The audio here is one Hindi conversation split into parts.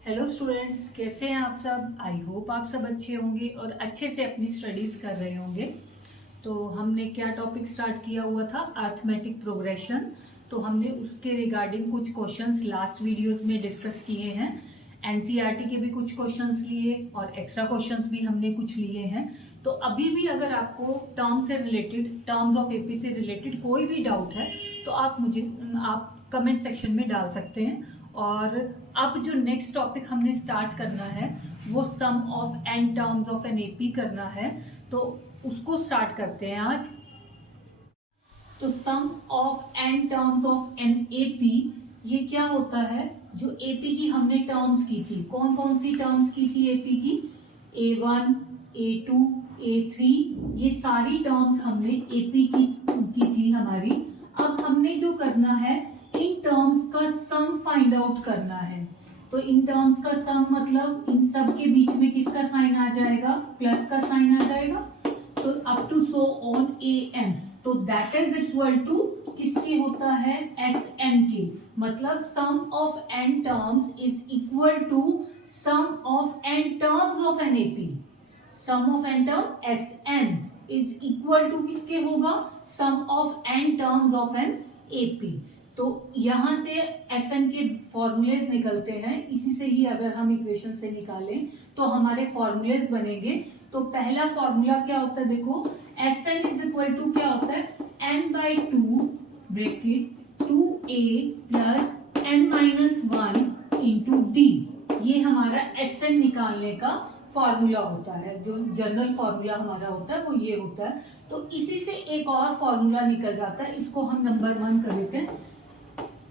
हेलो स्टूडेंट्स, कैसे हैं आप सब। आई होप आप सब अच्छे होंगे और अच्छे से अपनी स्टडीज कर रहे होंगे। तो हमने क्या टॉपिक स्टार्ट किया हुआ था, अर्थमेटिक प्रोग्रेशन। तो हमने उसके रिगार्डिंग कुछ क्वेश्चंस लास्ट वीडियोस में डिस्कस किए हैं। एनसीईआरटी के भी कुछ क्वेश्चंस लिए और एक्स्ट्रा क्वेश्चंस भी हमने कुछ लिए हैं। तो अभी भी अगर आपको टर्म से रिलेटेड, टर्म्स ऑफ एपी से रिलेटेड कोई भी डाउट है तो आप कमेंट सेक्शन में डाल सकते हैं। और अब जो नेक्स्ट टॉपिक हमने स्टार्ट करना है वो sum of n terms of an AP करना है। तो उसको स्टार्ट करते हैं आज। तो sum of n terms of an AP ये क्या होता है, जो एपी की हमने टर्म्स की थी, कौन कौन सी टर्म्स की थी एपी की, A1, A2, A3, ये सारी टर्म्स हमने एपी की थी हमारी। अब हमने जो करना है, इन टर्म्स का सम फाइंड आउट करना है। तो इन टर्म्स का सम मतलब इन सब के बीच में किसका साइन आ जाएगा, प्लस का साइन आ जाएगा। तो up to so on a n, तो दैट इज इक्वल टू किसके होता है, एस एन के। मतलब sum of n terms is equal to sum of n terms of an AP. Sum of n term S N is equal to किसके होगा, sum of n terms of an AP. तो यहां से एस एन के फॉर्मूलेज निकलते हैं। इसी से ही अगर हम इक्वेशन से निकालें तो हमारे फॉर्मूलेज बनेंगे। तो पहला फॉर्मूला क्या होता है, देखो S N is equal to क्या होता है, N by two bracket 2a plus N minus 1 into D. ये हमारा एस एन निकालने का फॉर्मूला होता है। जो जनरल फॉर्मूला हमारा होता है वो ये होता है। तो इसी से एक और फॉर्मूला निकल जाता है, इसको हम नंबर 1 कर लेते हैं।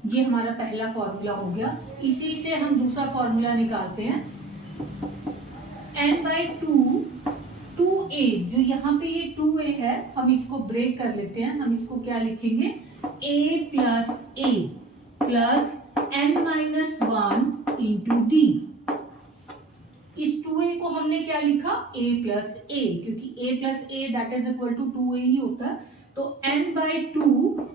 ये हमारा पहला फॉर्मूला हो गया। इसी से हम दूसरा फॉर्मूला निकालते हैं, n बाई टू ए, जो यहाँ पे ये 2a है, हम इसको ब्रेक कर लेते हैं। हम इसको क्या लिखेंगे, a plus A plus n minus 1 into D. इस 2a को हमने क्या लिखा, a प्लस ए, क्योंकि a plus A that is equal to 2a ही होता है। तो n बाई टू,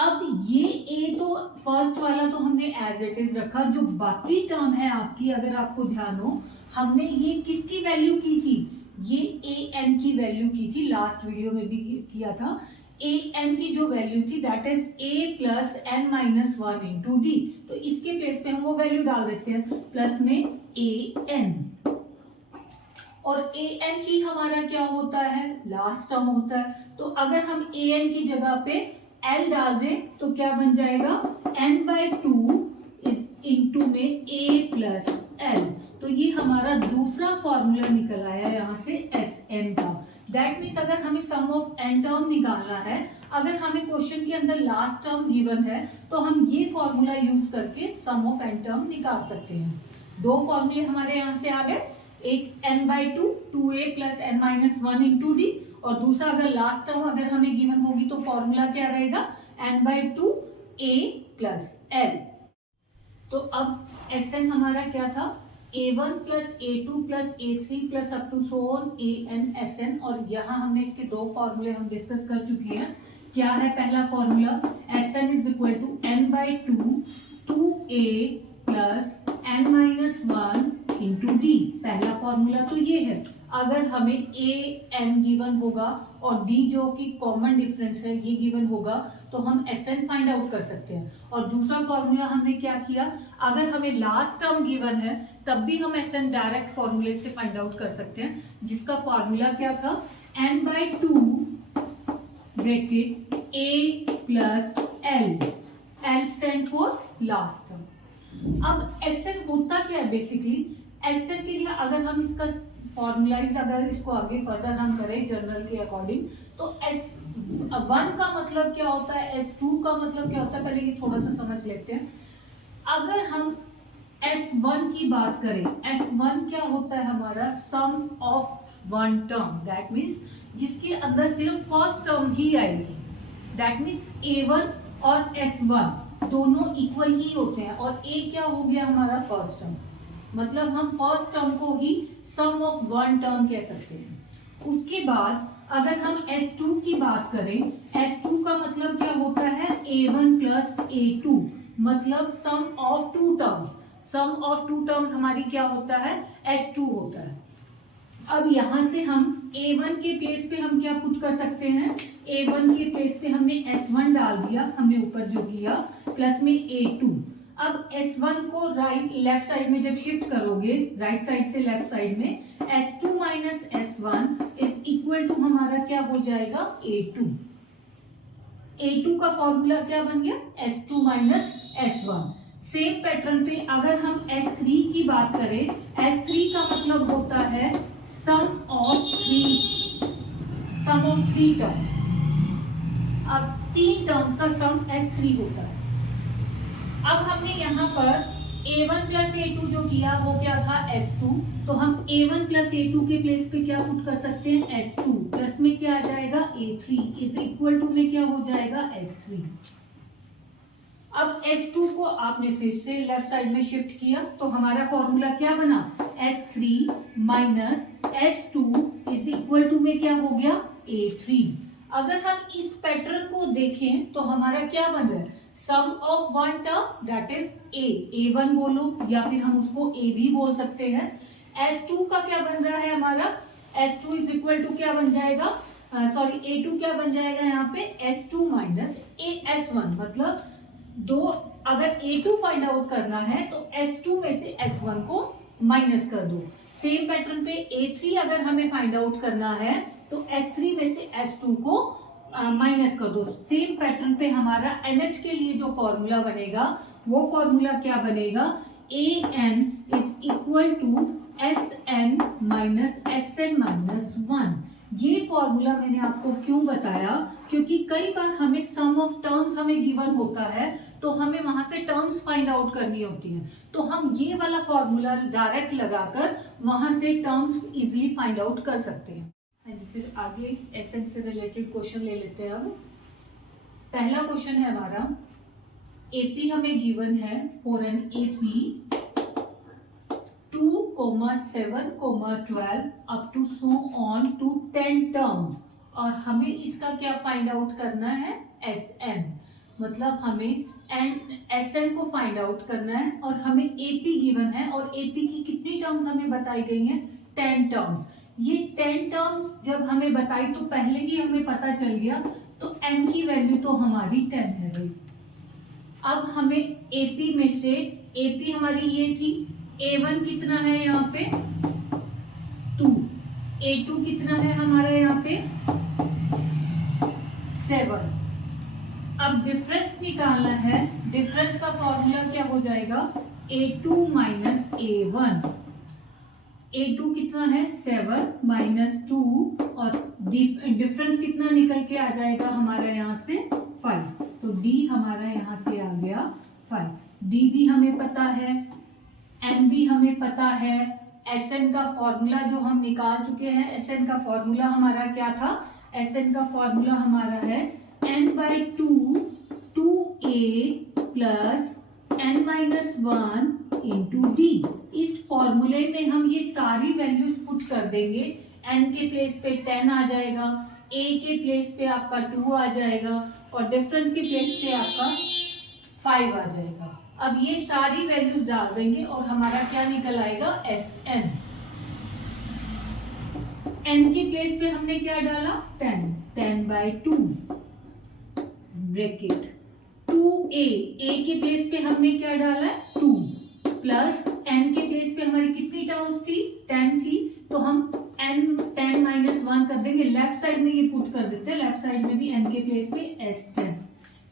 अब ये a तो फर्स्ट वाला तो हमने एज इट इज रखा। जो बाकी टर्म है आपकी, अगर आपको ध्यान हो, हमने ये किसकी वैल्यू की थी, ये a n की वैल्यू की थी। लास्ट वीडियो में भी किया था। a n की जो वैल्यू थी that is a plus N minus 1 into D. तो इसके प्लेस पे हम वो वैल्यू डाल देते हैं, प्लस में a n। और a n ही हमारा क्या होता है, लास्ट टर्म होता है। तो अगर हम a n की जगह पे L डाल दें तो क्या बन जाएगा, n by two is into में a प्लस एल। तो ये हमारा दूसरा फॉर्मूला निकल आया यहाँ से एस एन का। दैट मीन्स अगर हमें सम ऑफ एन टर्म निकालना है, अगर हमें क्वेश्चन के अंदर लास्ट टर्म गिवन है, तो हम ये फॉर्मूला यूज करके सम ऑफ एन टर्म निकाल सकते हैं। दो फॉर्मूले हमारे यहाँ से आ गए, एक n by two A plus N minus 1 into D, और दूसरा अगर लास्ट टर्म अगर हमें गिवन होगी तो फॉर्मूला क्या रहेगा, n by two A plus L. तो अब एस एन हमारा क्या था, a1 plus a2 plus a3 plus up to so on an S N. और यहाँ हमने इसके दो फॉर्मूले हम डिस्कस कर चुके हैं। क्या है पहला formula, S N is equal to N by two A plus N minus 1 into D. पहला फॉर्मूला तो ये है। अगर हमें a n गिवन होगा और d जो कि कॉमन डिफरेंस है ये गिवन होगा, तो हम एस एन फाइंड आउट कर सकते हैं। और दूसरा फॉर्मूला हमने क्या किया, अगर हमें लास्ट टर्म गिवन है तब भी हम एस एन डायरेक्ट फॉर्मूले से फाइंड आउट कर सकते हैं, जिसका फॉर्मूला क्या था, n by two bracket a plus L. L stand for last term. अब एस एन होता क्या है, बेसिकली एस एन के लिए अगर हम इसका फॉर्मुलाइज, अगर इसको आगे फर्दर हम करें जनरल के अकॉर्डिंग, तो S1 का मतलब क्या होता है, S2 का मतलब क्या होता है, पहले ये थोड़ा सा समझ लेते हैं। अगर हम S1 की बात करें, S1 क्या होता है हमारा, sum of one term. That means जिसके अंदर सिर्फ फर्स्ट टर्म ही आएगी। दैट मीन्स A1 और S1 दोनों इक्वल ही होते हैं, और A क्या हो गया हमारा, फर्स्ट टर्म। मतलब हम फर्स्ट टर्म को ही सम ऑफ वन टर्म कह सकते हैं। उसके बाद अगर हम S2 की बात करें, S2 का मतलब क्या होता है, A1 प्लस A2, मतलब sum of two terms. Sum of two terms हमारी क्या होता है, S2 होता है। अब यहां से हम A1 के प्लेस पे हम क्या पुट कर सकते हैं, A1 के प्लेस पे हमने S1 डाल दिया, हमने ऊपर जो किया, प्लस में A2। अब S1 को लेफ्ट साइड में जब शिफ्ट करोगे, राइट साइड से लेफ्ट साइड में, S2 minus S1 is equal to हमारा क्या हो जाएगा, A2। A2 का फॉर्मूला क्या बन गया, S2 minus S1। Same pattern पे अगर हम S3 की बात करें, S3 का मतलब होता है सम ऑफ थ्री टर्म्स। अब 3 टर्म्स का सम S3 होता है। अब हमने यहाँ पर A1 प्लस A2 जो किया वो क्या था, S2। तो हम A1 प्लस A2 के प्लेस पे क्या पुट कर सकते हैं, S2, प्लस में क्या आ जाएगा, A3 इज इक्वल टू में क्या हो जाएगा, S3। अब S2 को आपने फिर से लेफ्ट साइड में शिफ्ट किया, तो हमारा फॉर्मूला क्या बना, S3 minus S2 is equal to में क्या हो गया, A3। अगर हम इस पैटर्न को देखें तो हमारा क्या बन रहा है, sum of one term that is A1 बोलो, या फिर हम उसको A भी बोल सकते हैं। S2 का क्या बन रहा है हमारा, S2 इज इक्वल टू क्या बन जाएगा, सॉरी A2 क्या बन जाएगा यहाँ पे, S2 माइनस S1। मतलब दो, अगर A2 फाइंड आउट करना है तो S2 में से S1 को माइनस कर दो। सेम पैटर्न पे A3 अगर हमें फाइंड आउट करना है तो S3 में से S2 को माइनस कर दो। सेम पैटर्न पे हमारा nth के लिए जो फॉर्मूला बनेगा वो फॉर्मूला क्या बनेगा, AN is equal to SN minus SN minus 1। ये फॉर्मूला मैंने आपको क्यों बताया, क्योंकि कई बार हमें सम ऑफ टर्म्स हमें गिवन होता है तो हमें वहां से टर्म्स फाइंड आउट करनी होती हैं, तो हम ये वाला फॉर्मूला डायरेक्ट लगाकर वहां से टर्म्स इजीली फाइंड आउट कर सकते हैं। हाँ जी, फिर आगे एसएन से रिलेटेड क्वेश्चन ले लेते हैं। अब पहला क्वेश्चन है हमारा, एपी हमें गिवन है for an AP 2,7,12 up to so on to 10 terms, और हमें इसका क्या फाइंड आउट करना है, एसएन। मतलब हमें एसएन को फाइंड आउट करना है और हमें एपी गिवन है, और एपी की कितनी टर्म्स हमें बताई गई हैं, 10 टर्म्स। ये 10 टर्म्स जब हमें बताई तो पहले ही हमें पता चल गया, तो एन की वैल्यू तो हमारी 10 है भाई। अब हमें एपी में से, एपी हमारी ये थी, A1 कितना है यहाँ पे 2, A2 कितना है हमारा यहाँ पे 7। अब डिफरेंस निकालना है, डिफरेंस का फॉर्मूला क्या हो जाएगा, A2 माइनस A1। A2 कितना है 7 माइनस 2, और डिफरेंस कितना निकल के आ जाएगा हमारा यहाँ से 5। तो D हमारा यहाँ से आ गया 5। D भी हमें पता है, N भी हमें पता है। Sn का फॉर्मूला जो हम निकाल चुके हैं, Sn का फॉर्मूला हमारा क्या था, Sn का फॉर्मूला हमारा है n/2 2a plus n-1 into D. इस फॉर्मूले में हम ये सारी वैल्यूज पुट कर देंगे। n के प्लेस पे 10 आ जाएगा, a के प्लेस पे आपका 2 आ जाएगा, और डिफरेंस के प्लेस पे आपका 5 आ जाएगा। अब ये सारी वैल्यूज डाल देंगे और हमारा क्या निकल आएगा, Sn। n के प्लेस पे हमने क्या डाला, 10/2 ब्रैकेट 2a, a के प्लेस पे हमने क्या डाला है 2, प्लस n के प्लेस पे हमारी कितनी टर्म्स थी, 10 थी, तो हम n10-1 कर देंगे। लेफ्ट साइड में ये पुट कर देते हैं, लेफ्ट साइड में भी n के प्लेस पे S10,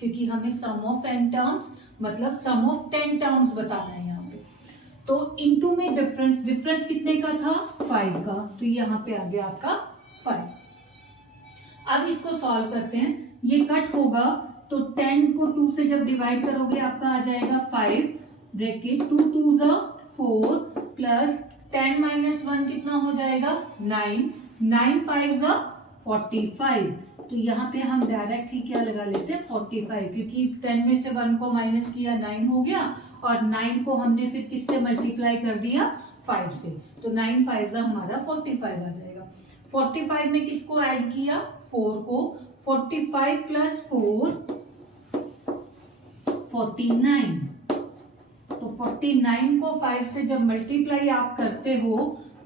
क्योंकि हमें सम ऑफ n टर्म्स मतलब सम ऑफ 10 टर्म्स बताना है यहाँ पे। तो इनटू में डिफरेंस, डिफरेंस कितने का था 5 का, तो यहाँ पे आ गया आपका 5। अब इसको सॉल्व करते हैं, ये कट होगा तो 10 को 2 से जब डिवाइड करोगे आपका आ जाएगा 5 ब्रैकेट 2 2 4 प्लस 10-1 कितना हो जाएगा 9, 9 5 45। तो यहाँ पे हम डायरेक्ट ही क्या लगा लेते हैं 45, क्योंकि 10 में से 1 को माइनस किया 9 हो गया, और 9 को हमने फिर किससे मल्टीप्लाई कर दिया 5 से, तो 9 5 हमारा 45 आ जाएगा। 45 में किसको ऐड किया 4 को, 45 प्लस 4 49, तो 49 को 5 से जब मल्टीप्लाई आप करते हो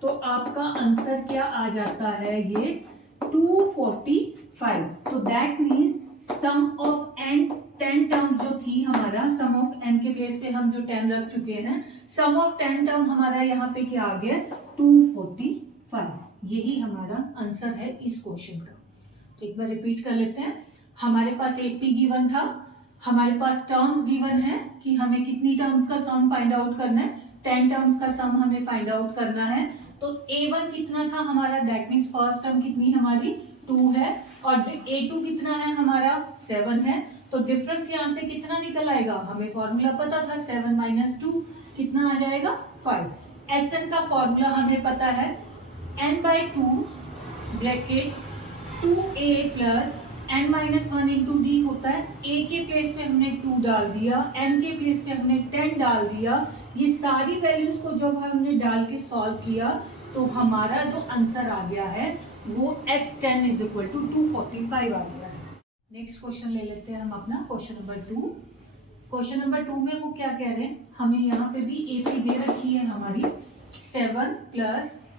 तो आपका आंसर क्या आ जाता है, ये 245। तो that means sum of N 10 term जो थी हमारा, सम ऑफ एन के प्लेस पे हम जो 10 रख चुके हैं, सम ऑफ 10 टर्म हमारा यहाँ पे क्या आ गया, 245। यही हमारा आंसर है इस क्वेश्चन का। तो एक बार रिपीट कर लेते हैं। हमारे पास एपी गिवन था, हमारे पास टर्म्स गिवन है कि हमें कितनी टर्म्स का सम फाइंड आउट करना है, 10 टर्म्स का सम हमें फाइंड आउट करना है। तो A1 कितना था हमारा, दैट मीन्स फर्स्ट टर्म कितनी हमारी 2 है, और A2 कितना है हमारा 7 है। तो डिफरेंस यहाँ से कितना निकल आएगा, हमें फॉर्मूला पता था 7 - 2 कितना आ जाएगा 5। Sn का फॉर्मूला हमें पता है n/2 bracket 2a plus n-1 into D होता है। a के प्लेस पे हमने 2 डाल दिया, n के प्लेस पे हमने 10 डाल दिया। ये सारी वैल्यूज को जब हमने डाल के सॉल्व किया तो हमारा जो आंसर आ गया है वो S10 = 245 आ गया है। नेक्स्ट क्वेश्चन ले लेते हैं हम अपना क्वेश्चन नंबर 2। क्वेश्चन नंबर 2 में वो क्या कह रहे हैं, हमें यहाँ पे भी AP दे रखी है हमारी 7 +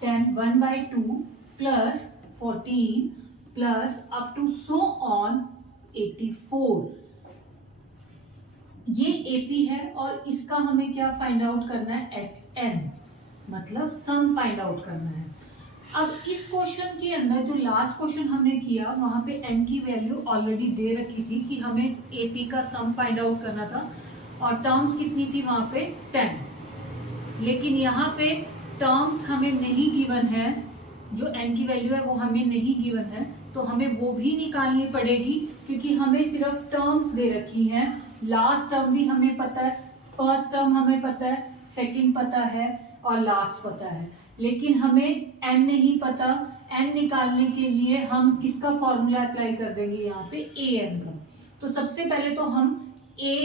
10 1/2 plus 14 plus up to so on 84। ये AP है और इसका हमें क्या फाइंड आउट करना है, SN मतलब सम फाइंड आउट करना है। अब इस क्वेश्चन के अंदर जो लास्ट क्वेश्चन हमने किया वहां पे n की वैल्यू ऑलरेडी दे रखी थी कि हमें AP का सम फाइंड आउट करना था और टर्म्स कितनी थी वहां पे 10। लेकिन यहाँ पे टर्म्स हमें नहीं गिवन है, जो n की वैल्यू है वो हमें नहीं गिवन है, तो हमें वो भी निकालनी पड़ेगी क्योंकि हमें सिर्फ टर्म्स दे रखी हैं। लास्ट टर्म भी हमें पता है, फर्स्ट टर्म हमें पता है, सेकंड पता है और लास्ट पता है, लेकिन हमें n नहीं पता। n निकालने के लिए हम किसका फॉर्मूला अप्लाई कर देंगे यहाँ पे, an का। तो सबसे पहले तो हम a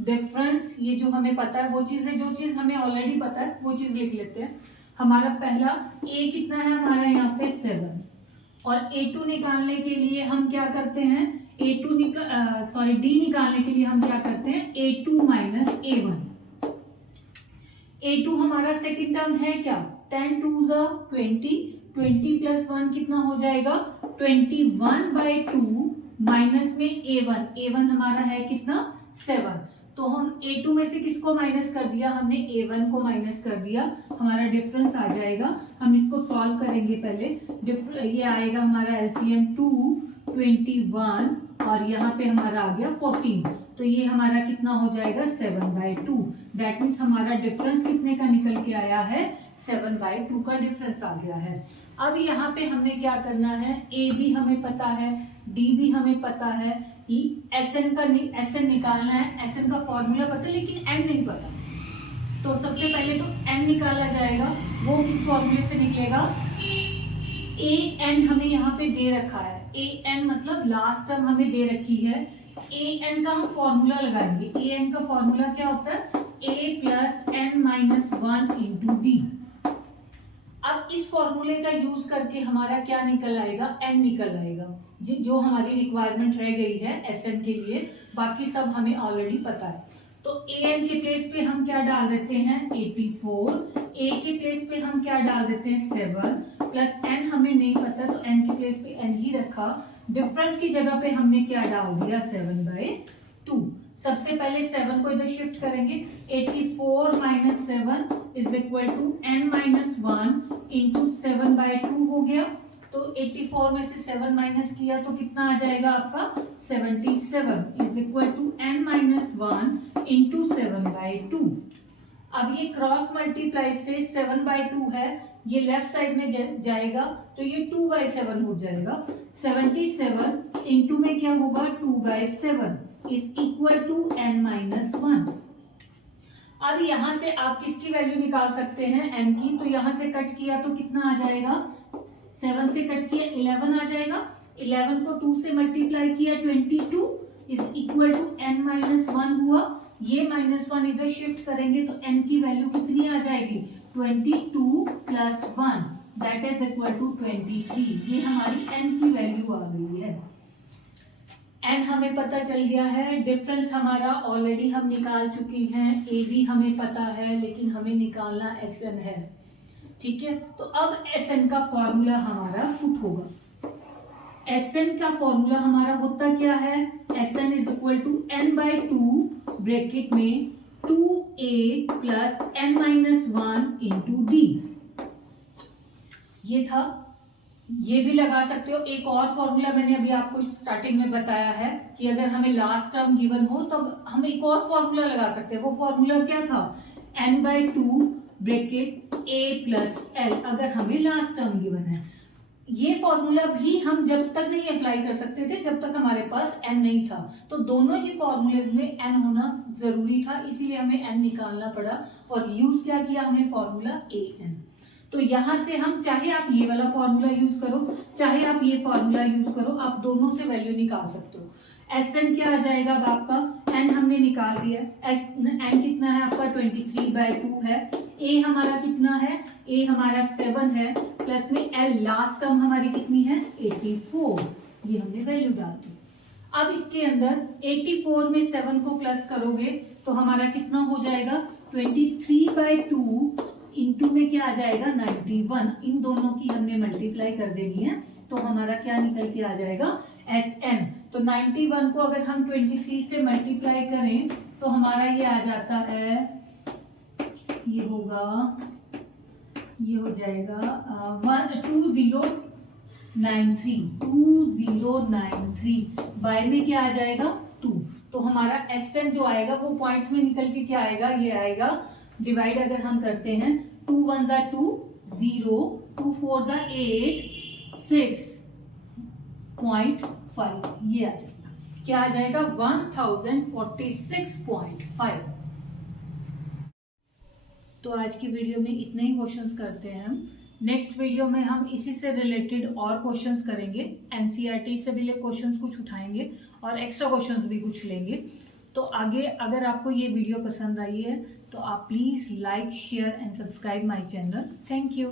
डिफरेंस, ये जो हमें पता है वो चीज है, जो चीज हमें ऑलरेडी पता है वो चीज लिख लेते हैं। हमारा पहला a कितना है हमारा यहाँ पे 7, और A2 निकालने के लिए हम क्या करते हैं, D निकालने के लिए हम क्या करते हैं, A2 - A1। A2 हमारा सेकंड टर्म है क्या, 10 2 = 20, 20 + 1 कितना हो जाएगा 21/2 माइनस में A1 हमारा है कितना 7। तो हम A2 में से किसको माइनस कर दिया, हमने A1 को माइनस कर दिया, हमारा डिफरेंस आ जाएगा। हम इसको सॉल्व करेंगे पहले। ये आएगा हमारा LCM 2 21 और यहाँ पे हमारा आ गया 14, तो ये हमारा कितना हो जाएगा 7/2। दैट मीन्स हमारा डिफरेंस कितने का निकल के आया है, 7/2 का डिफरेंस आ गया है। अब यहाँ पे हमने क्या करना है, A भी हमें पता है, D भी हमें पता है, SN निकालना है। SN का फॉर्मूला पता है लेकिन N नहीं पता, तो सबसे पहले तो N निकाला जाएगा। वो किस फॉर्मूले से निकलेगा, AN हमें यहाँ पे दे रखा है, AN मतलब लास्ट टर्म हमें दे रखी है। AN का हम फॉर्मूला लगाएंगे। AN का फॉर्मूला क्या होता है, A + n-1 × D। अब इस फॉर्मूले का यूज करके हमारा क्या निकल आएगा, n निकल आएगा, जो हमारी रिक्वायरमेंट रह गई है SN के लिए। बाकी सब हमें ऑलरेडी पता है। तो AN के प्लेस पे हम क्या डाल देते हैं 84, A के प्लेस पे हम क्या डाल देते हैं 7 प्लस n हमें नहीं पता तो n के प्लेस पे n ही रखा। डिफरेंस की जगह पे हमने क्या डाल दिया 7/2। सबसे पहले 7 को इधर शिफ्ट करेंगे, 84 - 7 = n-1 × 7/2 हो गया। तो 84 में से 7 माइनस किया तो कितना आ जाएगा आपका 77 = n-1 × 7/2। अब ये क्रॉस मल्टीप्लाई से 7/2 है, ये लेफ्ट साइड में जाएगा तो ये 2/7 हो जाएगा। 77 इंटू में क्या होगा 2/7 = n-1। अब यहां से आप किसकी वैल्यू निकाल सकते हैं, n की। तो यहां से कट किया तो कितना आ जाएगा, 7 से कट किया 11 आ जाएगा। 11 को 2 से मल्टीप्लाई किया 22 = n-1 हुआ। ये -1 इधर शिफ्ट करेंगे तो n की वैल्यू कितनी आ जाएगी 22 + 1 दैट इज = 23। ये हमारी n की वैल्यू आ गई है। एन हमें पता चल गया है, डिफरेंस हमारा ऑलरेडी हम निकाल चुके हैं, ए भी हमें पता है, लेकिन हमें निकालना एस एन है। ठीक है, तो अब एस एन का फॉर्मूला हमारा पुट होगा। एस एन का फॉर्मूला हमारा होता क्या है, S N is equal to N by two bracket में 2a plus n minus 1 into D. ये था, ये भी लगा सकते हो। एक और फॉर्मूला मैंने अभी आपको स्टार्टिंग में बताया है कि अगर हमें लास्ट टर्म गिवन हो तब हम एक और फॉर्मूला लगा सकते हैं। वो फॉर्मूला क्या था, n by two bracket a plus l, अगर हमें लास्ट टर्म गिवन है। ये फॉर्मूला भी हम जब तक नहीं अप्लाई कर सकते थे जब तक हमारे पास n नहीं था। तो दोनों ही फॉर्मूलेज में n होना जरूरी था, इसीलिए हमें n निकालना पड़ा और यूज क्या किया हमने, फॉर्मूला an। तो यहां से हम, चाहे आप ये वाला फॉर्मूला यूज करो चाहे आप ये फॉर्मूला यूज करो, आप दोनों से वैल्यू निकाल सकते हो। एस एन क्या आ जाएगा अब आपका, एन हमने निकाल दिया, एन कितना है आपका 23/2 है, ए हमारा कितना है, ए हमारा 7 है, प्लस में एल लास्ट टर्म हमारी कितनी है 84, ये हमने वैल्यू डाल दी। अब इसके अंदर 84 में 7 को प्लस करोगे तो हमारा कितना हो जाएगा 23/2 इंटू में क्या आ जाएगा 91, इन दोनों की हमने मल्टीप्लाई कर देनी है तो हमारा क्या निकल के आ जाएगा एस एन। तो 91 को अगर हम 23 से मल्टीप्लाई करें तो हमारा ये आ जाता है, ये होगा, ये हो जाएगा 2093 बाय में क्या आ जाएगा 2। तो हमारा एस एन जो आएगा वो पॉइंट्स में निकल के क्या आएगा, ये आएगा, डिवाइड अगर हम करते हैं 2 1 जा 2 0, 2 4 जा 8, 6.5, ये आ जाएगा, क्या आ जाएगा 1046.5। तो आज की वीडियो में इतने ही क्वेश्चंस करते हैं हम। नेक्स्ट वीडियो में हम इसी से रिलेटेड और क्वेश्चंस करेंगे, एनसीईआरटी से भी क्वेश्चंस कुछ उठाएंगे और एक्स्ट्रा क्वेश्चंस भी कुछ लेंगे। तो आगे अगर आपको ये वीडियो पसंद आई है तो आप please like share and subscribe my channel. Thank you.